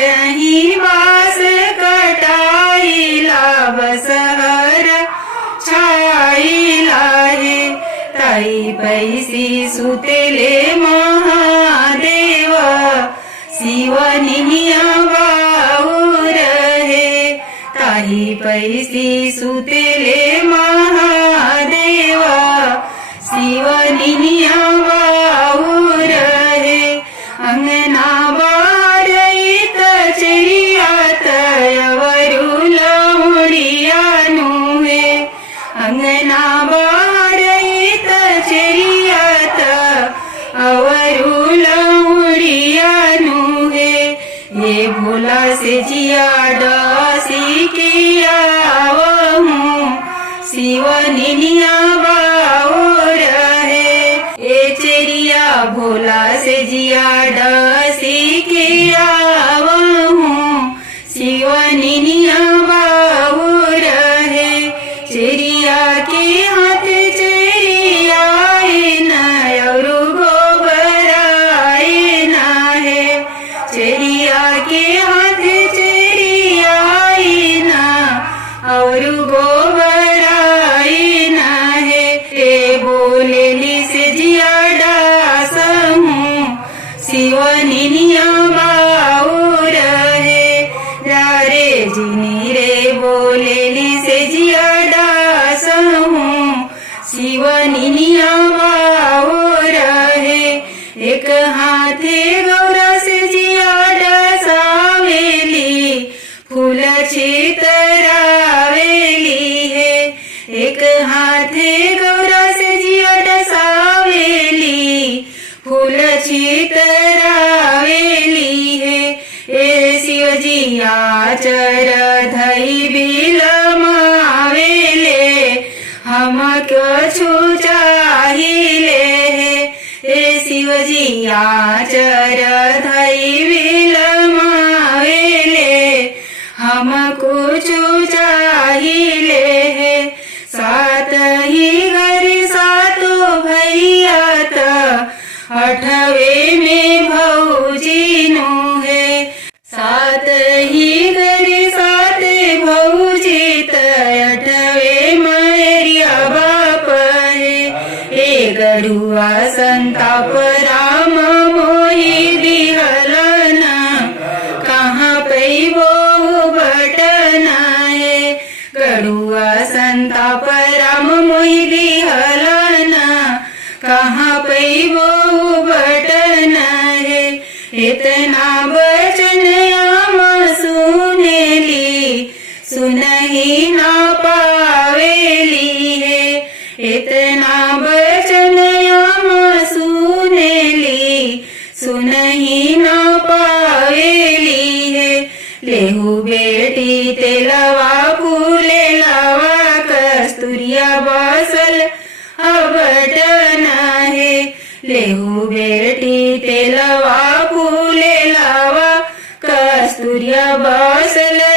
जही बास कटाईला बसहर छाईला रे ताई पैसी सुतेले महादेव शिवनिया वाऊर रे ताई पैसी सुतेले महादेव शिवनिया वाऊर जिया डासी किया हूँ शिवनिया बाओ रहे ए चेरिया भोला से जिया डासी किया हूँ शिवनिया एक हाथे गौरा से जिया डासावेली फुलची तरावेली है। ए शिवजी आचर धई बिल मावेले हम कछु चाहिले है। हे शिवजी आचर धई आठवे मे भाऊजी नुहे सात ही घरी साते भाऊजी तर आठवे मरिया बाप हे गरुवा संताप राम मोही दिहलना कहा पै बहु बटना है गरुवा संताप राम मोही कहाँ वो बटना है? इतना बचन आम सुनेली सुनही ना पावेली है। इतना बचन आम सुनेली सुनही ना पावेली है। लेहू बेटी तेलावा फूले लावा, कस्तूरिया बासल अबटना है लेहू बेटी तेलवा फूले लावा कस्तूर्या बसला